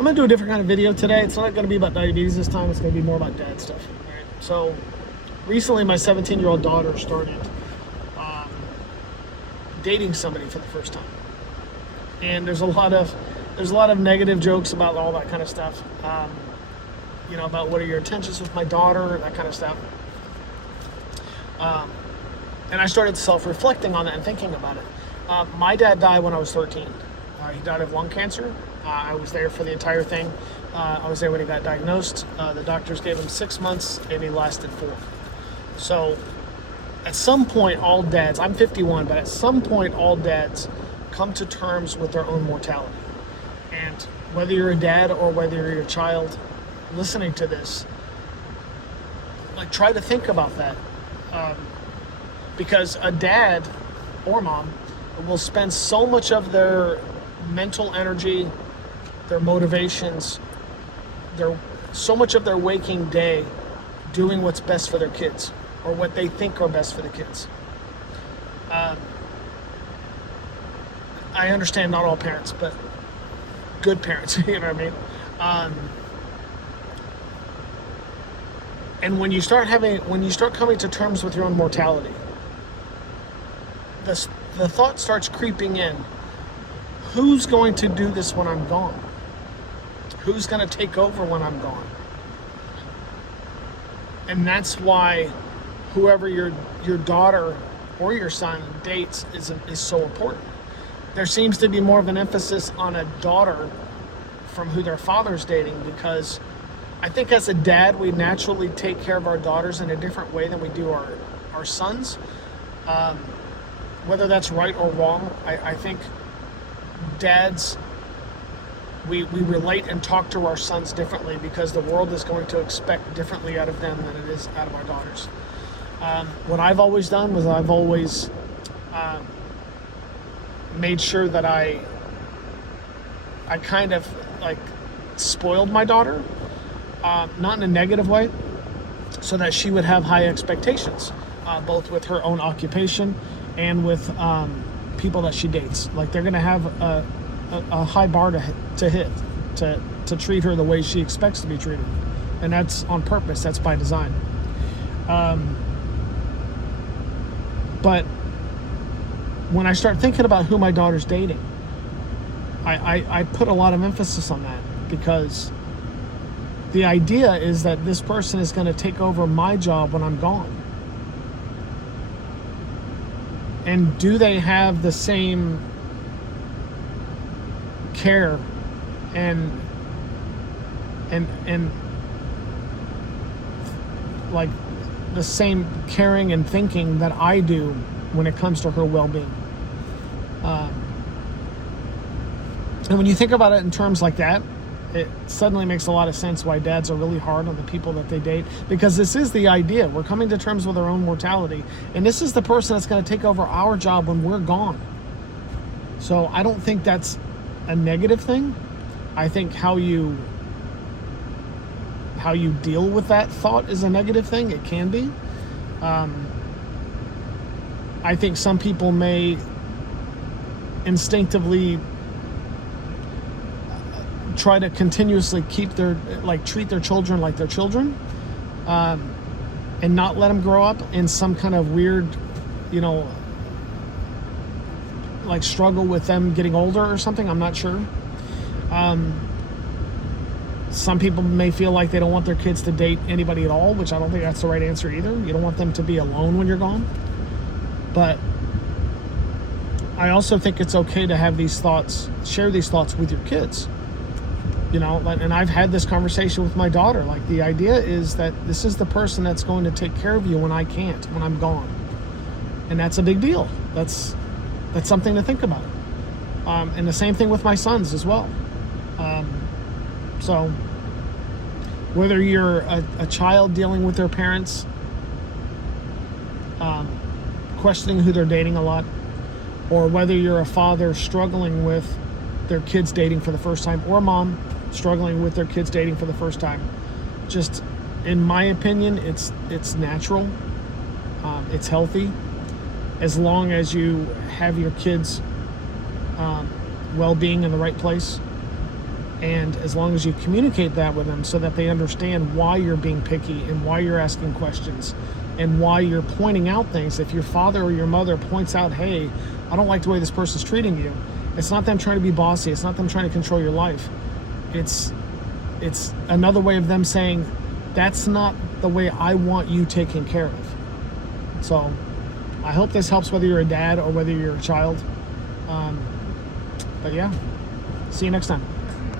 I'm going to do a different kind of video today. It's not going to be about diabetes this time. It's going to be more about dad stuff. Right? So recently my 17-year-old daughter started dating somebody for the first time. And there's a lot of negative jokes about all that kind of stuff. About what are your intentions with my daughter, that kind of stuff. And I started self-reflecting on that and thinking about it. My dad died when I was 13. He died of lung cancer. I was there for the entire thing. I was there when he got diagnosed. The doctors gave him 6 months, and he lasted 4. So at some point, all dads, I'm 51, but at some point, all dads come to terms with their own mortality. And whether you're a dad or whether you're a child listening to this, try to think about that. Because a dad or mom will spend so much of their mental energy, their motivations, so much of their waking day doing what's best for their kids or what they think are best for the kids. I understand not all parents, but good parents, you know what I mean? And when you start coming to terms with your own mortality, the thought starts creeping in. Who's going to do this when I'm gone? Who's going to take over when I'm gone? And that's why whoever your daughter or your son dates is so important. There seems to be more of an emphasis on a daughter from who their father's dating, because I think as a dad, we naturally take care of our daughters in a different way than we do our sons. Whether that's right or wrong, I think dads, we relate and talk to our sons differently because the world is going to expect differently out of them than it is out of our daughters. What I've always done was I've always made sure that I kind of spoiled my daughter, not in a negative way, so that she would have high expectations, both with her own occupation and with people that she dates. They're going to have a high bar to hit to treat her the way she expects to be treated, and that's on purpose. That's by design. But when I start thinking about who my daughter's dating, I put a lot of emphasis on that, because the idea is that this person is going to take over my job when I'm gone. And do they have the same care and the same caring and thinking that I do when it comes to her well-being? And when you think about it in terms like that, it suddenly makes a lot of sense why dads are really hard on the people that they date, because this is the idea. We're coming to terms with our own mortality, and this is the person that's going to take over our job when we're gone. So I don't think that's a negative thing. I think how you deal with that thought is a negative thing. It can be. I think some people may instinctively try to continuously keep treat their children like their children, and not let them grow up in some kind of weird, struggle with them getting older or something. I'm not sure. Some people may feel like they don't want their kids to date anybody at all, which I don't think that's the right answer either. You don't want them to be alone when you're gone. But I also think it's okay to have these thoughts, share these thoughts with your kids. And I've had this conversation with my daughter. The idea is that this is the person that's going to take care of you when I can't, when I'm gone. And that's a big deal. That's something to think about. And the same thing with my sons as well. So whether you're a child dealing with their parents, questioning who they're dating a lot, or whether you're a father struggling with their kids dating for the first time, or a mom struggling with their kids dating for the first time, just in my opinion, it's natural, it's healthy, as long as you have your kids well-being in the right place. And as long as you communicate that with them so that they understand why you're being picky and why you're asking questions and why you're pointing out things. If your father or your mother points out, hey, I don't like the way this person's treating you, it's not them trying to be bossy. It's not them trying to control your life. It's another way of them saying, that's not the way I want you taken care of. So I hope this helps, whether you're a dad or whether you're a child. But yeah, see you next time.